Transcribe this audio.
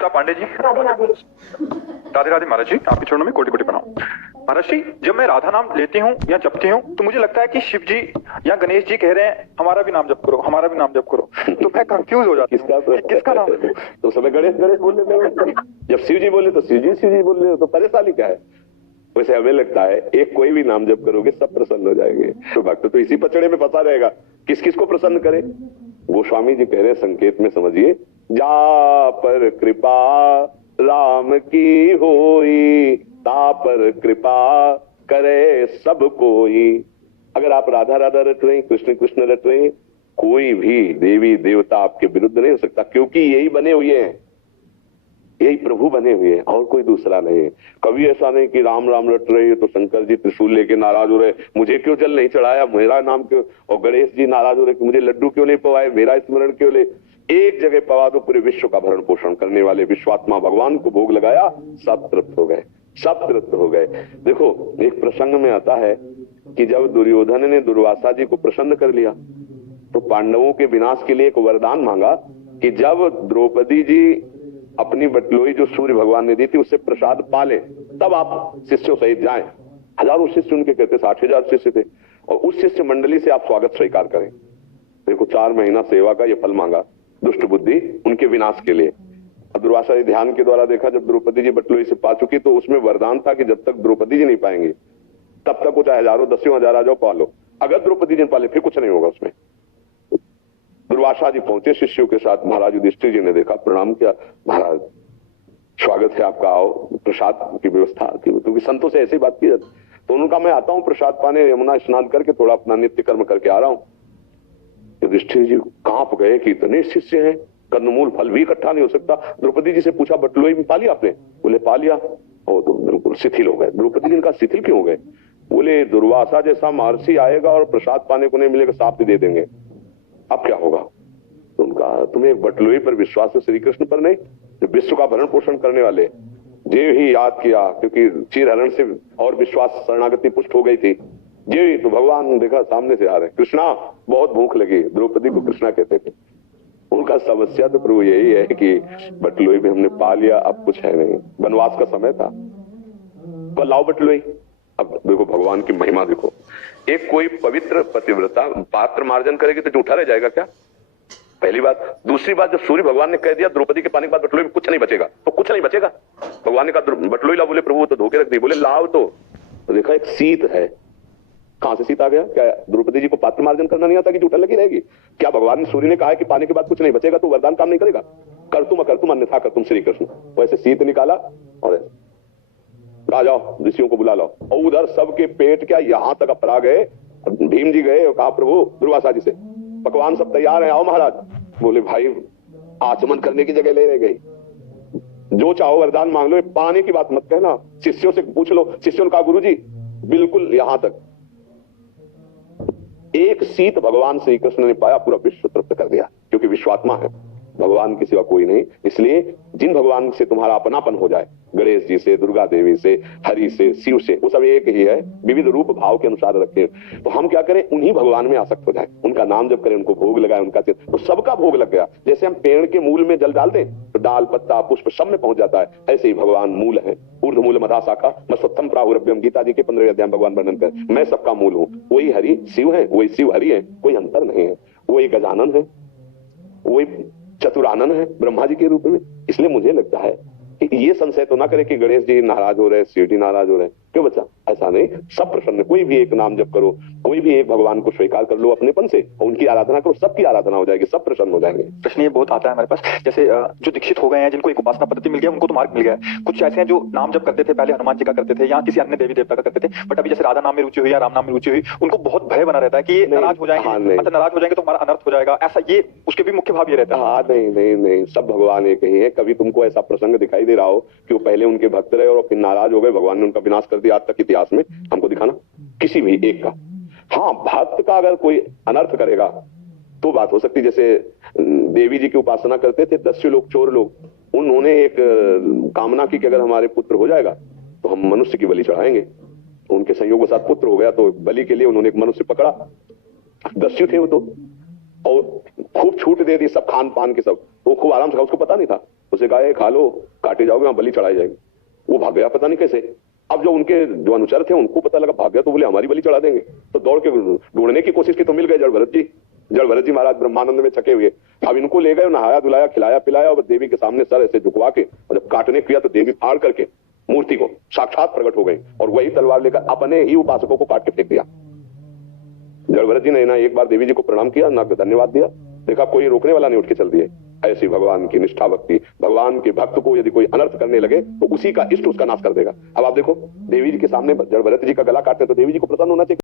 गीता पांडे जी। राधे राधे। राधे राधे महाराज जी, आपके चरणों में कोटि कोटि प्रणाम। महाराज जी, जब मैं राधा नाम लेती हूँ या जपती हूँ तो मुझे लगता है कि शिव जी या गणेश जी कह रहे हैं हमारा भी नाम जप करो, हमारा भी नाम जप करो। तो मैं कंफ्यूज हो जाती हूँ किसका नाम लूं? तो समय गणेश गणेश बोल रहे, जब शिव जी बोले तो शिव जी बोल रहे हो, तो परेशानी क्या है? वैसे हमें लगता है एक कोई भी नाम जप करोगे सब प्रसन्न हो जाएंगे। तो भक्त तो इसी पचड़े में फंसा रहेगा, किस किस को प्रसन्न करे। गोस्वामी जी कह रहे हैं, संकेत में समझिए, जा पर कृपा राम की होई, ता पर कृपा करे सब कोई। अगर आप राधा राधा रट रहे, कृष्ण कृष्ण रट रहे, कोई भी देवी देवता आपके विरुद्ध नहीं हो सकता, क्योंकि यही बने हुए हैं, यही प्रभु बने हुए हैं, और कोई दूसरा नहीं है। कभी ऐसा नहीं कि राम राम रट रहे तो शंकर जी त्रिशूल लेके नाराज हो रहे, मुझे क्यों जल नहीं चढ़ाया, मेरा नाम क्यों, और गणेश जी नाराज हो रहे कि मुझे लड्डू क्यों नहीं पवाए, मेरा स्मरण क्यों ले। एक जगह पवा दो, पूरे विश्व का भरण पोषण करने वाले विश्वात्मा भगवान को भोग लगाया, सब तृप्त हो गए, सब तृप्त हो गए। देखो एक प्रसंग में आता है कि जब दुर्योधन ने दुर्वासा जी को प्रसन्न कर लिया तो पांडवों के विनाश के लिए एक वरदान मांगा कि जब द्रौपदी जी अपनी बटलोई जो सूर्य भगवान ने दी थी उससे प्रसाद पाले तब आप शिष्यों सहित जाएं। हजारों शिष्य उनके कहते, 60,000 शिष्य थे, और उस शिष्य मंडली से आप स्वागत स्वीकार करें। देखो 4 महीना सेवा का ये फल मांगा, दुष्ट बुद्धि उनके विनाश के लिए। दुर्वासा जी ध्यान के द्वारा देखा, जब द्रौपदी जी बटलोई से पा चुकी तो उसमें वरदान था कि जब तक द्रौपदी जी नहीं पाएंगे तब तक वो चाहे हजारों 10,000 आ जाओ पालो, अगर द्रौपदी जी पाले फिर कुछ नहीं होगा उसमें। दुर्वासा जी पहुंचे शिष्यों के साथ, महाराज युधिष्ठिर जी ने देखा, प्रणाम किया, महाराज स्वागत है आपका, आओ प्रसाद की व्यवस्था, क्योंकि संतों से ऐसी बात की जाती। तो उन्होंने कहा मैं आता हूं प्रसाद पाने, यमुना स्नान करके थोड़ा अपना नित्य कर्म करके आ रहा हूं। युधिष्ठिर जी कांप गए कि इतने शिष्य हैं, कंदमूल फल भी इकट्ठा नहीं हो सकता। द्रौपदी जी से पूछा बटलोई में पा लिया आपने? बोले पा लिया। और तो बिल्कुल शिथिल हो गए। द्रौपदी जी का शिथिल क्यों हो गए? बोले दुर्वासा जैसा महर्षि आएगा और प्रसाद पाने को नहीं मिलेगा, साथ दे देंगे, अब क्या होगा? तो उनका तुम्हें एक बटलोई पर विश्वास है, श्री कृष्ण पर नहीं, जो विश्व का भरण पोषण करने वाले, जे ही याद किया, क्योंकि चीरहरण से और विश्वास शरणागति पुष्ट हो गई थी, जे तो भगवान देखा सामने से आ रहे, कृष्णा बहुत भूख लगी, द्रौपदी को कृष्णा कहते थे। उनका समस्या तो प्रभु यही है कि बटलोई में हमने पा लिया, अब कुछ है नहीं, वनवास का समय था, तो लाओ बटलोई। अब देखो भगवान की महिमा देखो, एक कोई पवित्र पतिव्रता पात्र मार्जन करेगी तो झूठा रह जाएगा क्या? पहली बात। दूसरी बात, जब सूर्य भगवान ने कह दिया द्रौपदी के पानी के बाद बटलोई में कुछ नहीं बचेगा, तो कुछ नहीं बचेगा। भगवान ने कहा बटलोई ला, बोले प्रभु तो धोखे रख दी, बोले लाओ। तो देखा एक शीत है, कहां से शीत आ गया? क्या द्रौपदी जी को पात्र मार्जन करना नहीं आता कि झूठा लगी रहेगी? क्या भगवान सूर्य ने कहा कि पानी के बाद कुछ नहीं बचेगा तो वरदान काम नहीं करेगा? कर तुम अकर तुम अन्यथा कर तुम श्री कृष्ण। वैसे शीत निकाला और आ जाओ ऋषियों को बुला लाओ, और उधर सबके पेट क्या यहां तक अपरा गए। भीम जी गए और कहा प्रभु दुर्वासा जी से, पकवान सब तैयार है, आओ महाराज। बोले भाई आचमन करने की जगह ले गई, जो चाहो वरदान मांग लो, पानी की बात मत कहना, शिष्यों से पूछ लो। शिष्यों ने कहा गुरु जी बिल्कुल यहां तक। एक शीत भगवान श्री कृष्ण ने पाया, पूरा विश्व तृप्त कर दिया, क्योंकि विश्वात्मा है, भगवान के सिवा कोई नहीं। इसलिए जिन भगवान से तुम्हारा अपनापन हो जाए, गणेश जी से, दुर्गा देवी से, हरि से, शिव से, वो सब एक ही है, विविध रूप भाव के अनुसार रखे। तो हम क्या करें, उन्हीं भगवान में आसक्त हो जाए, उनका नाम जब करें, उनको भोग लगाए, उनका तो सबका भोग लग गया। जैसे हम पेड़ के मूल में जल डाल दें तो डाल पत्ता पुष्प सब में पहुंच जाता है, ऐसे ही भगवान मूल है। ऊर्ध्व मूल मधा शाखा मस्वत्थम प्राहुरभ्यम, गीता जी के 15वें अध्याय भगवान वर्णन कर, मैं सबका मूल हूं। वही हरि शिव है, वही शिव हरि है, कोई अंतर नहीं है। वही गजानन है, वही चतुरानन है ब्रह्मा जी के रूप में। इसलिए मुझे लगता है कि ये संशय तो ना करे कि गणेश जी नाराज हो रहे, शिव जी नाराज हो रहे, क्यों बच्चा? ऐसा नहीं, सब प्रसन्न। कोई भी एक नाम जप करो, कोई भी एक भगवान को स्वीकार कर लो अपनेपन से, और उनकी आराधना करो, सबकी आराधना हो जाएगी, सब प्रसन्न हो जाएंगे। प्रश्न ये बहुत आता है हमारे पास, जैसे जो दीक्षित हो गए हैं, जिनको एक उपासना पद्धति मिल गया, उनको तो मार्ग मिल गया है। कुछ ऐसे हैं जो नाम जप करते थे, पहले हनुमान जी का करते थे या किसी अन्य देवी देवता का करते थे, बट अभी जैसे राधा नाम में रुचि हुई या राम नाम में रुचि हुई, उनको बहुत भय बना रहता है कि ये नाराज हो जाएंगे, अच्छा नाराज हो जाएंगे तो हमारा अनर्थ हो जाएगा, ऐसा ये उसके भी मुख्य भाव ये रहता है। हाँ नहीं नहीं नहीं, सब भगवान एक ही है। कभी तुमको ऐसा प्रसंग दिखाई दे रहा हो कि वो पहले उनके भक्त रहे और फिर नाराज हो गए, भगवान ने उनका विनाश कर दिया, आज तक इतिहास में हमको दिखाना किसी भी एक का। हाँ, भक्त का अगर कोई अनर्थ करेगा तो बात हो सकती। जैसे देवी जी की उपासना करते थे दस्यु लोग, चोर लोग, उन्होंने एक कामना की कि अगर हमारे पुत्र हो जाएगा तो हम मनुष्य की बलि चढ़ाएंगे। उनके संयोग के साथ पुत्र हो गया तो बलि के लिए उन्होंने एक मनुष्य पकड़ा, दस्यु थे वो तो, और खूब छूट दे दी सब खान पान के सब, वो खूब आराम से, उसको पता नहीं था उसे कहा "ए, खा लो, काटे जाओगे, वहां बलि चढ़ाए जाएंगे"। वो भाग गया पता नहीं कैसे। अब जो उनके जो अनुचर थे उनको पता लगा, भाग गया, तो बोले हमारी बलि चढ़ा देंगे। तो दौड़ के ढूंढने की कोशिश की तो मिल गए जड़ भरत जी। जड़ भरत जी महाराज ब्रह्मानंद में छके हुए। अब इनको ले गए, नहाया धुलाया, खिलाया पिलाया, और देवी के सामने सर ऐसे झुकवा के, और जब काटने किया तो देवी फाड़ करके मूर्ति को साक्षात प्रकट हो गई, और वही तलवार लेकर अपने ही उपासकों को काट के फेंक दिया। जड़ भरत जी ने ना एक बार देवी जी को प्रणाम किया, ना धन्यवाद दिया। देखा कोई रोकने वाला नहीं उठ के चल दिए। ऐसी भगवान की निष्ठा भक्ति। भगवान के भक्त को यदि कोई अनर्थ करने लगे तो उसी का इष्ट उसका नाश कर देगा। अब आप देखो, देवी जी के सामने जड़ भरत जी का गला काटते तो देवी जी को प्रसन्न होना चाहिए।